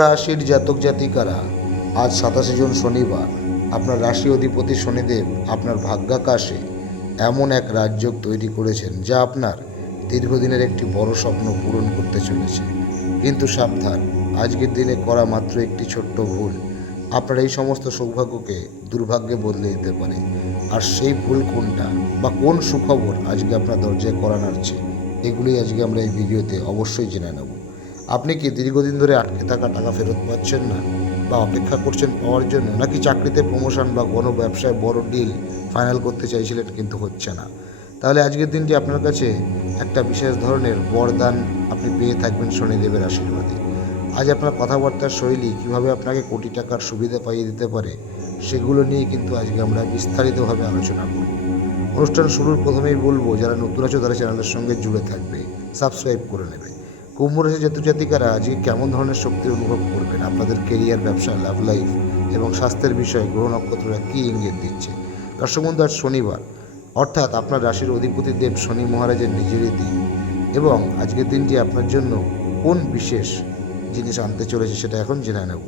রাশির জাতক জাতিকারা, আজ 27 জুন শনিবার আপনার রাশি অধিপতি শনিদেব আপনার ভাগ্যাকাশে এমন এক রাজযোগ তৈরি করেছেন যা আপনার দীর্ঘদিনের একটি বড় স্বপ্ন পূরণ করতে চলেছে। কিন্তু সাবধান, আজকের দিনে করা মাত্র একটি ছোট্ট ভুল আপনার এই সমস্ত সৌভাগ্যকে দুর্ভাগ্যে বদলে দিতে পারে। আর সেই ভুল কোনটা বা কোন সুখবর আজকে আপনার দরজায় করা নাড়ছে, এগুলি আজকে আমরা এই ভিডিওতে অবশ্যই জেনে নেব। আপনি কি দীর্ঘদিন ধরে আটকে থাকা টাকা ফেরত পাচ্ছেন না, বা অপেক্ষা করছেন পাওয়ার জন্য, নাকি চাকরিতে প্রমোশন বা কোনো ব্যবসায় বড় ডিল ফাইনাল করতে চাইছিলেন কিন্তু হচ্ছে না? তাহলে আজকের দিনটি আপনার কাছে একটা বিশেষ ধরনের বরদান আপনি পেয়ে থাকবেন শনিদেবের আশীর্বাদে। আজ আপনার কথাবার্তার শৈলী কীভাবে আপনাকে কোটি টাকার সুবিধা পাইয়ে দিতে পারে, সেগুলো নিয়ে কিন্তু আজকে আমরা বিস্তারিতভাবে আলোচনা করব। অনুষ্ঠান শুরুর প্রথমেই বলবো, যারা নতুন আছে তারা চ্যানেলের সঙ্গে জুড়ে থাকবে, সাবস্ক্রাইব করে নেবে। কুম্ভ রাশির জাতক জাতিকারা আজকে কেমন ধরনের শক্তি অনুভব করবেন? আপনাদের কেরিয়ার, ব্যবসা, লাভ লাইফ এবং স্বাস্থ্যের বিষয়ে গ্রহ নক্ষত্ররা কী ইঙ্গিত দিচ্ছে? দর্শক বন্ধু, আজ শনিবার, অর্থাৎ আপনার রাশির অধিপতি দেব শনি মহারাজের নিজেরই দিন, এবং আজকের দিনটি আপনার জন্য কোন বিশেষ জিনিস আনতে চলেছে সেটা এখন জেনে নেব।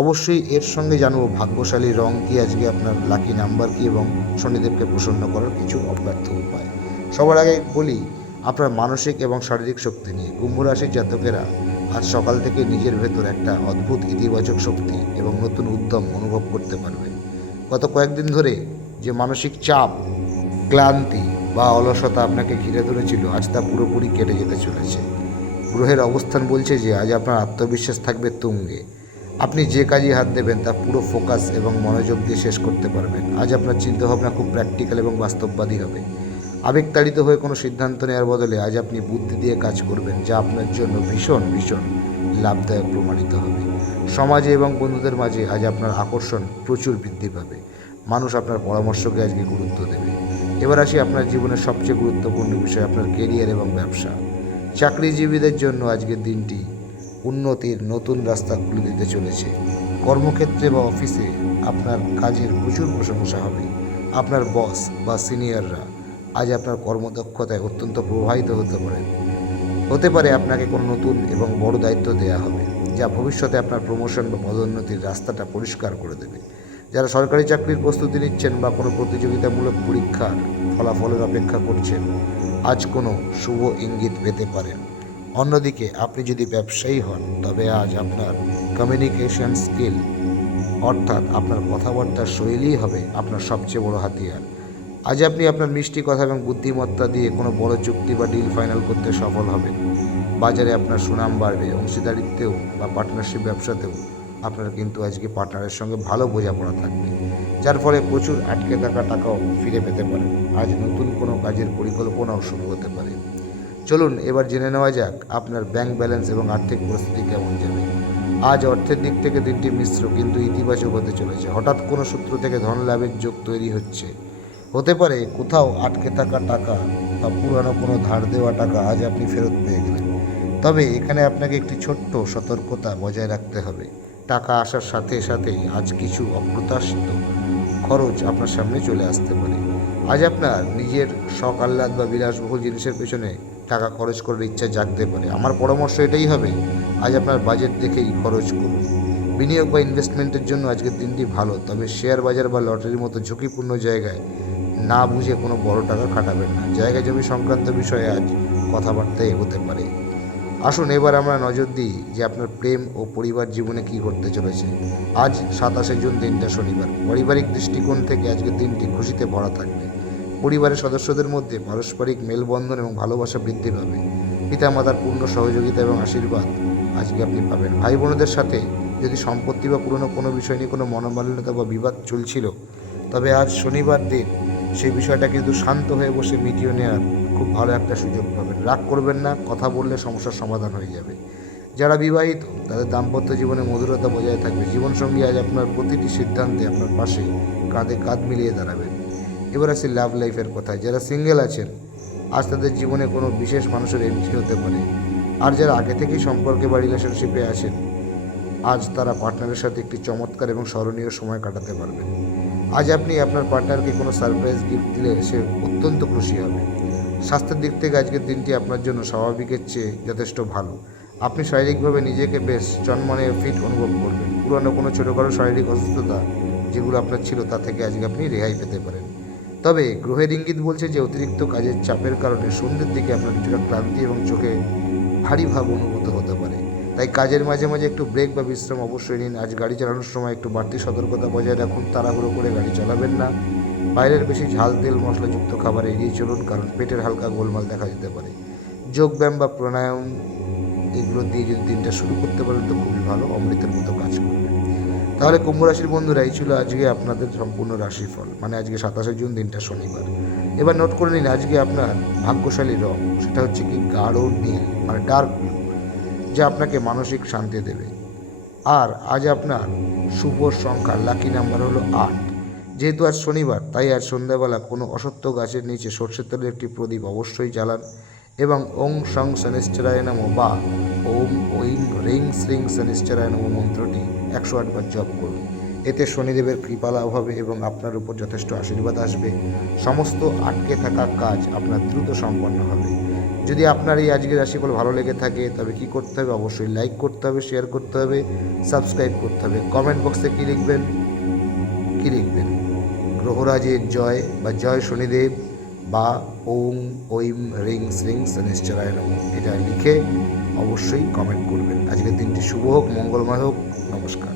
অবশ্যই এর সঙ্গে জানবো ভাগ্যশালী রং কী, আজকে আপনার লাকি নাম্বার কী, এবং শনিদেবকে প্রসন্ন করার কিছু অব্যর্থ উপায়। সবার আগে বলি আপনার মানসিক এবং শারীরিক শক্তি নিয়ে। কুম্ভ রাশির জাতকেরা আজ সকাল থেকে নিজের ভেতর একটা অদ্ভুত ইতিবাচক শক্তি এবং নতুন উদ্যম অনুভব করতে পারবেন। গত কয়েকদিন ধরে যে মানসিক চাপ, ক্লান্তি বা অলসতা আপনাকে ঘিরে ধরেছিল, আজ তা পুরোপুরি কেটে যেতে চলেছে। গ্রহের অবস্থান বলছে যে আজ আপনার আত্মবিশ্বাস থাকবে তুঙ্গে। আপনি যে কাজে হাত দেবেন তা পুরো ফোকাস এবং মনোযোগ দিয়ে শেষ করতে পারবেন। আজ আপনার চিন্তাভাবনা খুব প্র্যাকটিক্যাল এবং বাস্তববাদী হবে। আবেগতাড়িত হয়ে কোনো সিদ্ধান্ত নেওয়ার বদলে আজ আপনি বুদ্ধি দিয়ে কাজ করবেন, যা আপনার জন্য ভীষণ ভীষণ লাভদায়ক প্রমাণিত হবে। সমাজে এবং বন্ধুদের মাঝে আজ আপনার আকর্ষণ প্রচুর বৃদ্ধি পাবে। মানুষ আপনার পরামর্শকে আজকে গুরুত্ব দেবে। এবার আসি আপনার জীবনের সবচেয়ে গুরুত্বপূর্ণ বিষয়, আপনার কেরিয়ার এবং ব্যবসা। চাকরিজীবীদের জন্য আজকের দিনটি উন্নতির নতুন রাস্তা খুলে দিতে চলেছে। কর্মক্ষেত্রে বা অফিসে আপনার কাজের প্রচুর প্রশংসা হবে। আপনার বস বা সিনিয়ররা আজ আপনার কর্মদক্ষতায় অত্যন্ত প্রভাবিত হতে পারে আপনাকে কোনো নতুন এবং বড় দায়িত্ব দেওয়া হবে, যা ভবিষ্যতে আপনার প্রমোশন বা পদোন্নতির রাস্তাটা পরিষ্কার করে দেবে। যারা সরকারি চাকরির প্রস্তুতি নিচ্ছেন বা কোনো প্রতিযোগিতামূলক পরীক্ষার ফলাফলের অপেক্ষা করছেন, আজ কোনো শুভ ইঙ্গিত পেতে পারেন। অন্যদিকে আপনি যদি ব্যবসায়ী হন, তবে আজ আপনার কমিউনিকেশন স্কিল, অর্থাৎ আপনার কথাবার্তার শৈলী হবে আপনার সবচেয়ে বড় হাতিয়ার। আজ আপনি আপনার মিষ্টি কথা এবং বুদ্ধিমত্তা দিয়ে কোনো বড় চুক্তি বা ডিল ফাইনাল করতে সফল হবেন। বাজারে আপনার সুনাম বাড়বে। অংশীদারিত্বেও বা পার্টনারশিপ ব্যবসাতেও আপনার কিন্তু আজকে পার্টনারের সঙ্গে ভালো বোঝাপড়া থাকবে, যার ফলে প্রচুর আটকে থাকা টাকাও ফিরে পেতে পারেন। আজ নতুন কোনো কাজের পরিকল্পনাও শুরু হতে পারে। চলুন এবার জেনে নেওয়া যাক আপনার ব্যাংক ব্যালেন্স এবং আর্থিক পরিস্থিতি কেমন যাবে। আজ অর্থের দিক থেকে দিনটি মিশ্র কিন্তু ইতিবাচক হতে চলেছে। হঠাৎ কোনো সূত্র থেকে ধন লাভের যোগ তৈরি হতে পারে কোথাও আটকে থাকা টাকা বা পুরানো কোনো ধার দেওয়া টাকা আজ আপনি ফেরত পেয়ে গেলেন। তবে এখানে আপনাকে একটি ছোট্ট সতর্কতা বজায় রাখতে হবে। টাকা আসার সাথে সাথেই আজ কিছু অপ্রত্যাশিত খরচ আপনার সামনে চলে আসতে পারে। আজ আপনার নিজের শখ আহ্লাদ বা বিলাসবহুল জিনিসের পেছনে টাকা খরচ করার ইচ্ছা জাগতে পারে। আমার পরামর্শ এটাই হবে, আজ আপনার বাজেট দেখেই খরচ করুন। বিনিয়োগ বা ইনভেস্টমেন্টের জন্য আজকের দিনটি ভালো, তবে শেয়ার বাজার বা লটারির মতো ঝুঁকিপূর্ণ জায়গায় না বুঝে কোনো বড় টাকা খাটাবেন না। জায়গা জমি সংক্রান্ত বিষয়ে আজ কথাবার্তা এগোতে পারে। আসুন এবার আমরা নজর দিই যে আপনার প্রেম ও পরিবার জীবনে কী ঘটতে চলেছে। আজ 27 জুন দিনটা শনিবার। পারিবারিক দৃষ্টিকোণ থেকে আজকের দিনটি খুশিতে ভরা থাকবে। পরিবারের সদস্যদের মধ্যে পারস্পরিক মেলবন্ধন এবং ভালোবাসা বৃদ্ধি পাবে। পিতামাতার পূর্ণ সহযোগিতা এবং আশীর্বাদ আজকে আপনি পাবেন। ভাই বোনদের সাথে যদি সম্পত্তি বা পুরনো কোনো বিষয় নিয়ে কোনো মনোমালিন্যতা বা বিবাদ চলছিল, তবে আজ শনিবার দিন সেই বিষয়টা কিন্তু শান্ত হয়ে বসে মিটিয়ে নেওয়ার খুব ভালো একটা সুযোগ পাবেন। রাগ করবেন না, কথা বললে সমস্যার সমাধান হয়ে যাবে। যারা বিবাহিত তাদের দাম্পত্য জীবনে মধুরতা বজায় থাকবে। জীবনসঙ্গী আজ আপনার প্রতিটি সিদ্ধান্তে আপনার পাশে কাঁধে কাঁধ মিলিয়ে দাঁড়াবেন। এবার আসি লাভ লাইফের কথায়। যারা সিঙ্গেল আছেন, আজ তাদের জীবনে কোনো বিশেষ মানুষের এন্ট্রি হতে পারে। আর যারা আগে থেকেই সম্পর্কে বা রিলেশনশিপে আছেন, আজ তারা পার্টনারের সাথে একটি চমৎকার এবং স্মরণীয় সময় কাটাতে পারবেন। আজ আপনি আপনার পার্টনারকে কোনো সারপ্রাইজ গিফট দিলে সে অত্যন্ত খুশি হবে। স্বাস্থ্যের দিক থেকে আজকের দিনটি আপনার জন্য স্বাভাবিকের চেয়ে যথেষ্ট ভালো। আপনি শারীরিকভাবে নিজেকে বেশ চনমনে ফিট অনুভব করবেন। পুরনো কোনো ছোটোখাটো শারীরিক অসুস্থতা যেগুলো আপনার ছিল তা থেকে আজকে আপনি রেহাই পেতে পারেন। তবে গ্রহের ইঙ্গিত বলছে যে অতিরিক্ত কাজের চাপের কারণে সন্ধ্যের দিকে আপনার কিছুটা ক্লান্তি এবং চোখে ভারী ভাব অনুভূত হতে পারে। তাই কাজের মাঝে মাঝে একটু ব্রেক বা বিশ্রাম অবশ্যই নিন। আজ গাড়ি চালানোর সময় একটু বাড়তি সতর্কতা বজায় রাখুন, তাড়াহুড়ো করে গাড়ি চালাবেন না। বাইরের বেশি ঝাল তেল মশলাযুক্ত খাবার এড়িয়ে চলুন, কারণ পেটের হালকা গোলমাল দেখা যেতে পারে। যোগব্যায়াম বা প্রাণায়াম এগুলো দিয়ে যদি দিনটা শুরু করতে পারেন তো খুবই ভালো, অমৃতের মতো কাজ করবে। তাহলে কুম্ভ রাশির বন্ধুরা, এই ছিল আজকে আপনাদের সম্পূর্ণ রাশিফল, মানে আজকে 27 জুন, দিনটা শনিবার। এবার নোট করে নিন আজকে আপনার ভাগ্যশালী রং, সেটা হচ্ছে কি গাঢ় নীল, মানে ডার্ক ব্লু, যা আপনাকে মানসিক শান্তি দেবে। আর আজ আপনার শুভ সংখ্যা, লাকি নাম্বার হলো 8। যেহেতু আজ শনিবার, তাই আজ সন্ধ্যাবেলা কোনো অসত্য গাছের নিচে সর্ষের তেলের একটি প্রদীপ অবশ্যই জ্বালান এবং ওং সং শনিশ্চরায় নমঃ বা ওম ঐং হ্রিং শ্রীং শনিশ্চরায় নমঃ মন্ত্রটি 108 বার জপ করুন। এতে শনিদেবের কৃপা লাভ হবে এবং আপনার উপর যথেষ্ট আশীর্বাদ আসবে। সমস্ত আটকে থাকা কাজ আপনার দ্রুত সম্পন্ন হবে। যদি আপনার এই আজকের রাশিফল ভালো লেগে থাকে তবে কি করতে হবে? অবশ্যই লাইক করতে হবে, শেয়ার করতে হবে, সাবস্ক্রাইব করতে হবে। কমেন্ট বক্সে কী লিখবেন? গ্রহরাজের জয় বা জয় শনিদেব বা ওম ঐম হ্রিং শ্রীং শনিশ্চরায় নমঃ, এটা লিখে অবশ্যই কমেন্ট করবেন। আজকের দিনটি শুভ হোক, মঙ্গলময় হোক। নমস্কার।